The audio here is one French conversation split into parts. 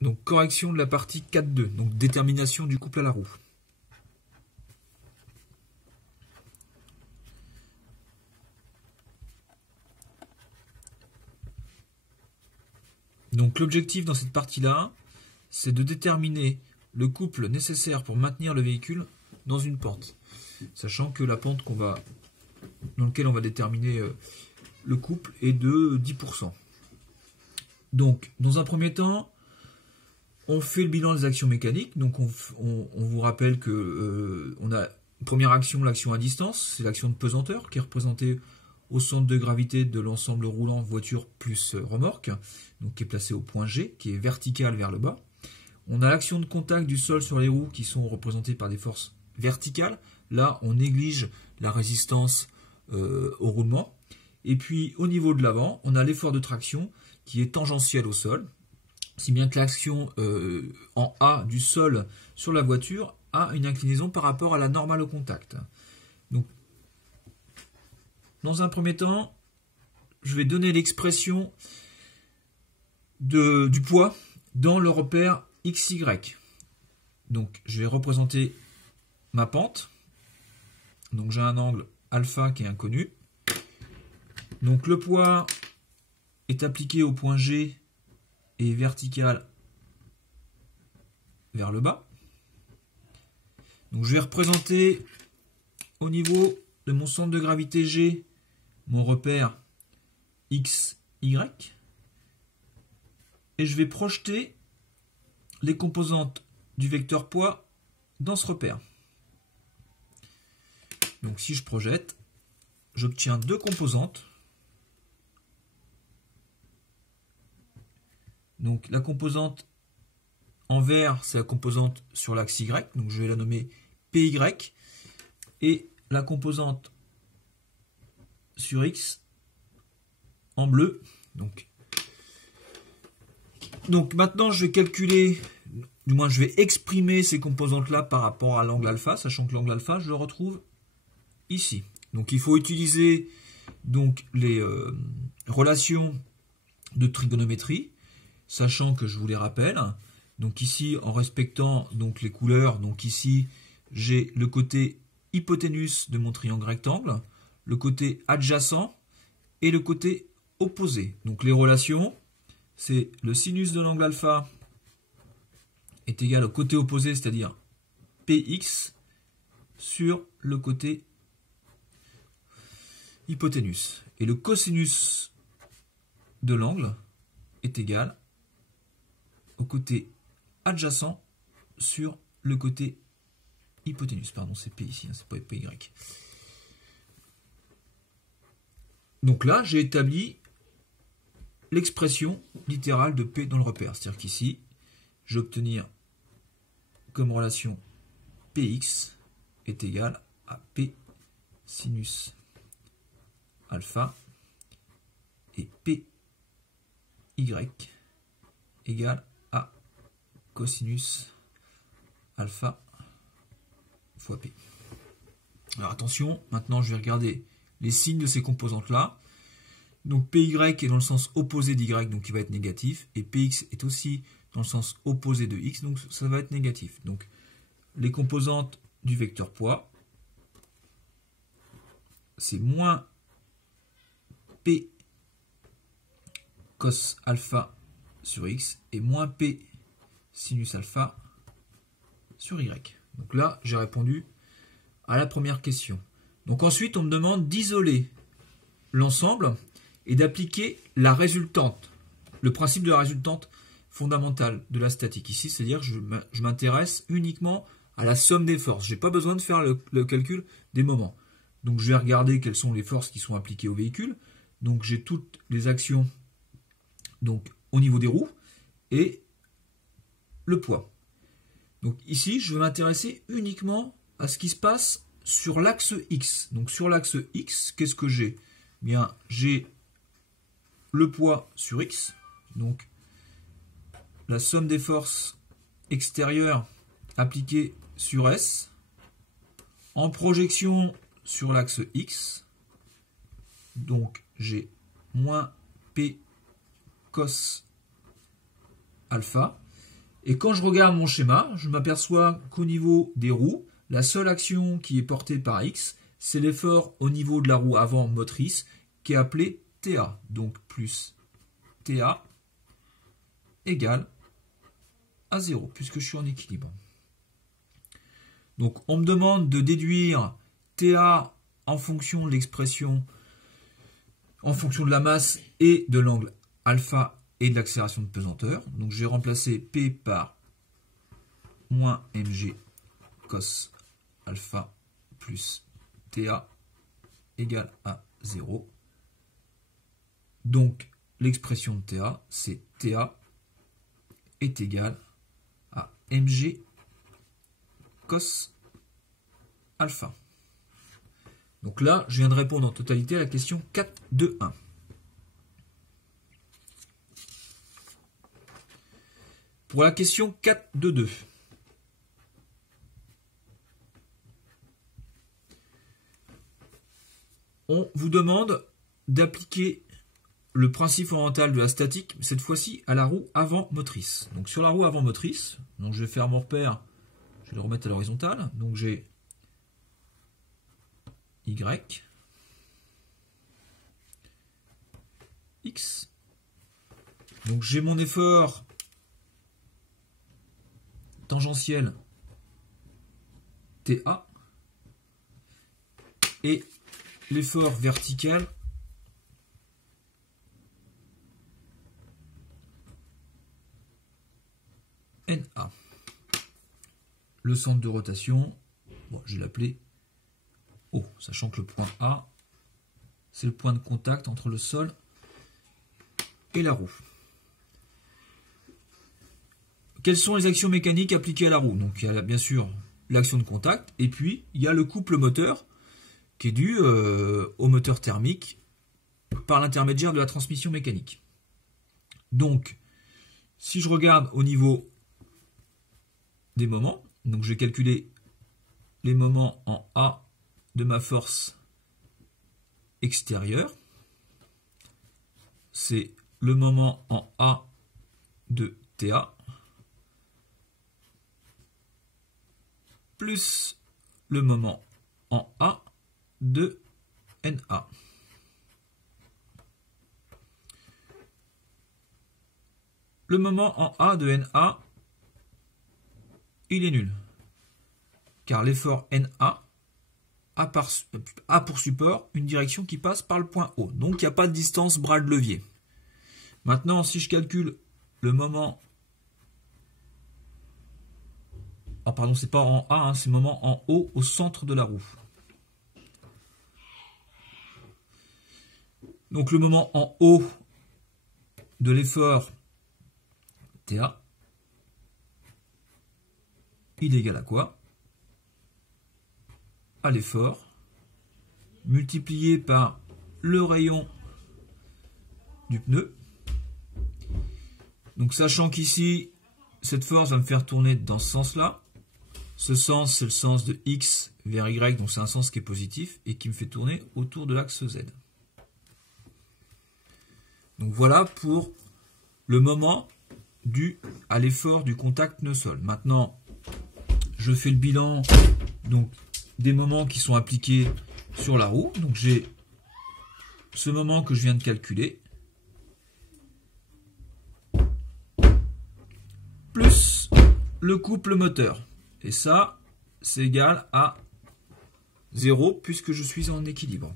Donc correction de la partie 4.2, donc détermination du couple à la roue. Donc l'objectif dans cette partie-là, c'est de déterminer le couple nécessaire pour maintenir le véhicule dans une pente. Sachant que la pente dans laquelle on va déterminer le couple est de 10%. Donc, dans un premier temps, on fait le bilan des actions mécaniques. Donc, on vous rappelle que on a une première action, l'action à distance, c'est l'action de pesanteur qui est représentée au centre de gravité de l'ensemble roulant voiture plus remorque, donc qui est placé au point G, qui est vertical vers le bas. On a l'action de contact du sol sur les roues qui sont représentées par des forces verticales. Là, on néglige la résistance au roulement. Et puis, au niveau de l'avant, on a l'effort de traction qui est tangentiel au sol, si bien que l'action en A du sol sur la voiture a une inclinaison par rapport à la normale au contact. Donc, dans un premier temps, je vais donner l'expression du poids dans le repère XY. Donc, je vais représenter ma pente. Donc, j'ai un angle alpha qui est inconnu. Donc, le poids est appliqué au point G et vertical vers le bas. Donc, je vais représenter au niveau de mon centre de gravité G mon repère XY. Et je vais projeter les composantes du vecteur poids dans ce repère. Donc si je projette, j'obtiens deux composantes. Donc la composante en vert, c'est la composante sur l'axe Y, donc je vais la nommer PY. Et la composante sur X en bleu. Donc maintenant, je vais calculer, du moins je vais exprimer ces composantes-là par rapport à l'angle alpha, sachant que l'angle alpha, je le retrouve ici. Donc il faut utiliser donc, les relations de trigonométrie, sachant que je vous les rappelle. Donc ici, en respectant donc, les couleurs, donc ici, j'ai le côté hypoténuse de mon triangle rectangle, le côté adjacent et le côté opposé. Donc les relations, c'est le sinus de l'angle alpha est égal au côté opposé, c'est-à-dire Px sur le côté hypoténuse. Et le cosinus de l'angle est égal au côté adjacent sur le côté hypoténuse. Pardon, c'est P ici, c'est pas Py. Donc là, j'ai établi l'expression littérale de P dans le repère. C'est-à-dire qu'ici, je vais obtenir comme relation Px est égal à P sinus alpha et Py égale à cosinus alpha fois P. Alors attention, maintenant je vais regarder les signes de ces composantes-là. Donc Py est dans le sens opposé d'y, donc il va être négatif, et Px est aussi dans le sens opposé de x, donc ça va être négatif. Donc les composantes du vecteur poids, c'est moins P cos alpha sur x et moins P sinus alpha sur y. Donc là, j'ai répondu à la première question. Donc ensuite, on me demande d'isoler l'ensemble et d'appliquer la résultante, le principe de la résultante fondamentale de la statique ici, c'est-à-dire que je m'intéresse uniquement à la somme des forces. Je n'ai pas besoin de faire le calcul des moments. Donc je vais regarder quelles sont les forces qui sont appliquées au véhicule. Donc j'ai toutes les actions donc, au niveau des roues et le poids. Donc ici, je vais m'intéresser uniquement à ce qui se passe sur l'axe X. Donc sur l'axe X, qu'est-ce que j'ai? Bien, j'ai le poids sur X, donc la somme des forces extérieures appliquées sur S en projection sur l'axe X. Donc j'ai moins P cos alpha. Et quand je regarde mon schéma, je m'aperçois qu'au niveau des roues, la seule action qui est portée par X, c'est l'effort au niveau de la roue avant motrice, qui est appelé TA. Donc plus TA égale à 0, puisque je suis en équilibre. Donc on me demande de déduire TA en fonction de l'expression, en fonction de la masse et de l'angle alpha et de l'accélération de pesanteur. Donc je vais remplacer P par moins mg cos alpha plus TA égale à 0. Donc l'expression de TA, c'est TA est égal à mg cos alpha. Donc là, je viens de répondre en totalité à la question 4.2.1. Pour la question 4.2.2. On vous demande d'appliquer le principe fondamental de la statique, cette fois-ci à la roue avant motrice. Donc sur la roue avant motrice, donc je vais faire mon repère, je vais le remettre à l'horizontale. Donc j'ai Y, X. Donc j'ai mon effort tangentiel TA et l'effort vertical NA. Le centre de rotation, bon, je vais l'appeler O, sachant que le point A, c'est le point de contact entre le sol et la roue. Quelles sont les actions mécaniques appliquées à la roue? Donc il y a bien sûr l'action de contact, et puis il y a le couple moteur qui est dû au moteur thermique par l'intermédiaire de la transmission mécanique. Donc, si je regarde au niveau des moments, donc je vais calculer les moments en A de ma force extérieure. C'est le moment en A de TA plus le moment en A de NA. Le moment en A de NA, il est nul, car l'effort NA a pour support une direction qui passe par le point O. Donc il n'y a pas de distance bras de levier. Maintenant, si je calcule le moment... Ah pardon, c'est pas en A, hein, c'est le moment en O au centre de la roue. Donc le moment en haut de l'effort TA, il est égal à quoi? À l'effort multiplié par le rayon du pneu. Donc sachant qu'ici, cette force va me faire tourner dans ce sens-là. Ce sens, c'est le sens de X vers Y, donc c'est un sens qui est positif et qui me fait tourner autour de l'axe Z. Donc voilà pour le moment dû à l'effort du contact pneu-sol. Maintenant, je fais le bilan donc, des moments qui sont appliqués sur la roue. Donc j'ai ce moment que je viens de calculer, plus le couple moteur. Et ça, c'est égal à 0 puisque je suis en équilibre.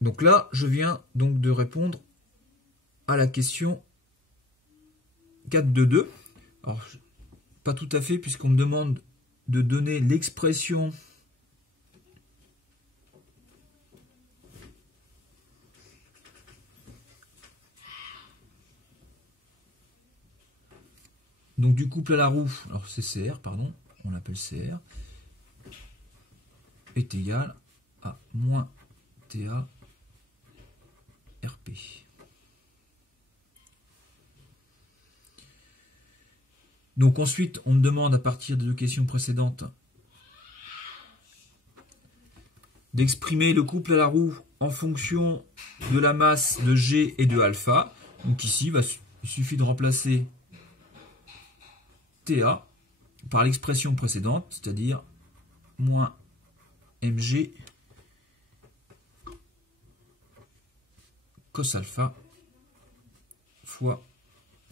Donc là, je viens donc de répondre à la question 4.2.2. Alors, pas tout à fait, puisqu'on me demande de donner l'expression donc du couple à la roue, alors c'est CR, pardon, on l'appelle CR, est égal à moins TA RP. Donc ensuite, on me demande à partir des deux questions précédentes d'exprimer le couple à la roue en fonction de la masse de G et de alpha. Donc ici, il va il suffit de remplacer TA par l'expression précédente, c'est-à-dire moins mg cos alpha fois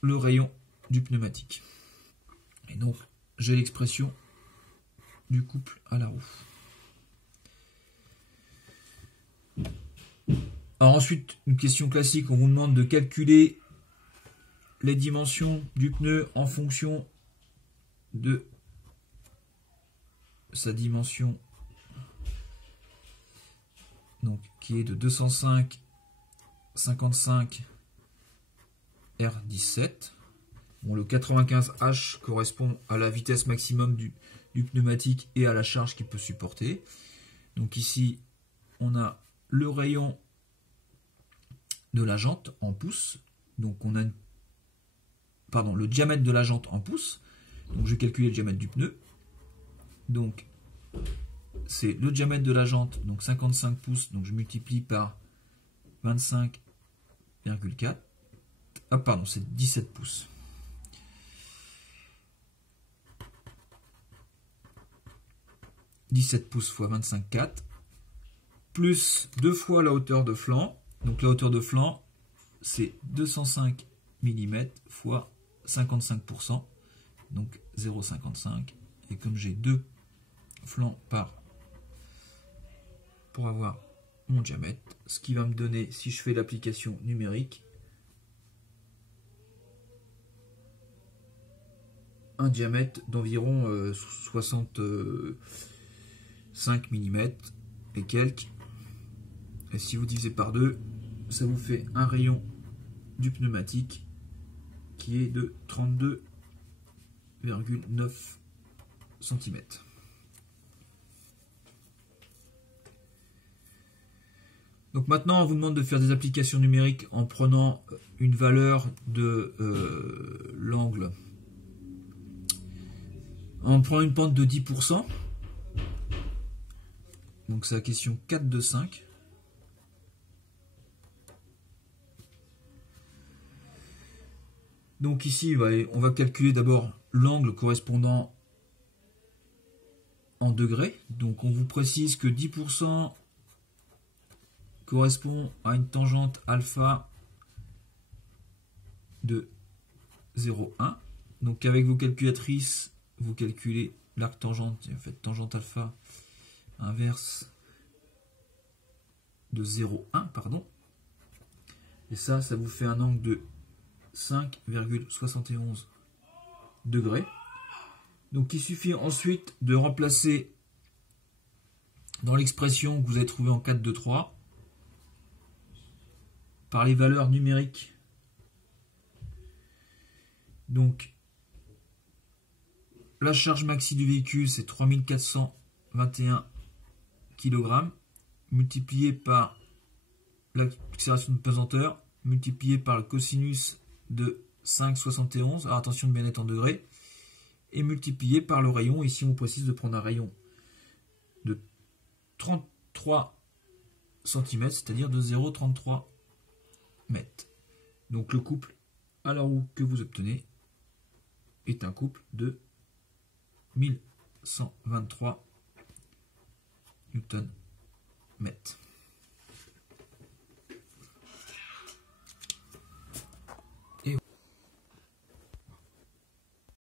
le rayon du pneumatique. Et donc, j'ai l'expression du couple à la roue. Alors ensuite, une question classique, on vous demande de calculer les dimensions du pneu en fonction de sa dimension, donc qui est de 205 55 R17. Bon, le 95H correspond à la vitesse maximum du pneumatique et à la charge qu'il peut supporter. Donc ici, on a le rayon de la jante en pouces. Donc on a le diamètre de la jante en pouces. Donc je vais calculer le diamètre du pneu. Donc c'est le diamètre de la jante, donc 55 pouces. Donc je multiplie par 25,4. Ah pardon, c'est 17 pouces. « 17 pouces fois 25,4 plus 2 fois la hauteur de flanc. Donc la hauteur de flanc, c'est 205 mm fois 55%, donc 0,55. Et comme j'ai 2 flancs pour avoir mon diamètre, ce qui va me donner, si je fais l'application numérique, un diamètre d'environ 65 mm et quelques. Et si vous divisez par 2, ça vous fait un rayon du pneumatique qui est de 32,9 cm. Donc maintenant, on vous demande de faire des applications numériques en prenant une valeur de l'angle. On prend une pente de 10%. Donc c'est la question 4 de 5. Donc ici, on va calculer d'abord l'angle correspondant en degrés. Donc on vous précise que 10% correspond à une tangente alpha de 0,1. Donc avec vos calculatrices, vous calculez l'arc tangente, en fait tangente alpha inverse de 0,1, pardon. Et ça vous fait un angle de 5,71 degrés. Donc il suffit ensuite de remplacer dans l'expression que vous avez trouvée en 4, 2, 3 par les valeurs numériques. Donc la charge maxi du véhicule, c'est 3421 kg, multiplié par l'accélération de pesanteur, multiplié par le cosinus de 5,71, alors attention de bien être en degrés, et multiplié par le rayon. Ici on précise de prendre un rayon de 33 cm, c'est-à-dire de 0,33 mètres. Donc le couple à la roue que vous obtenez est un couple de 1123 Nm.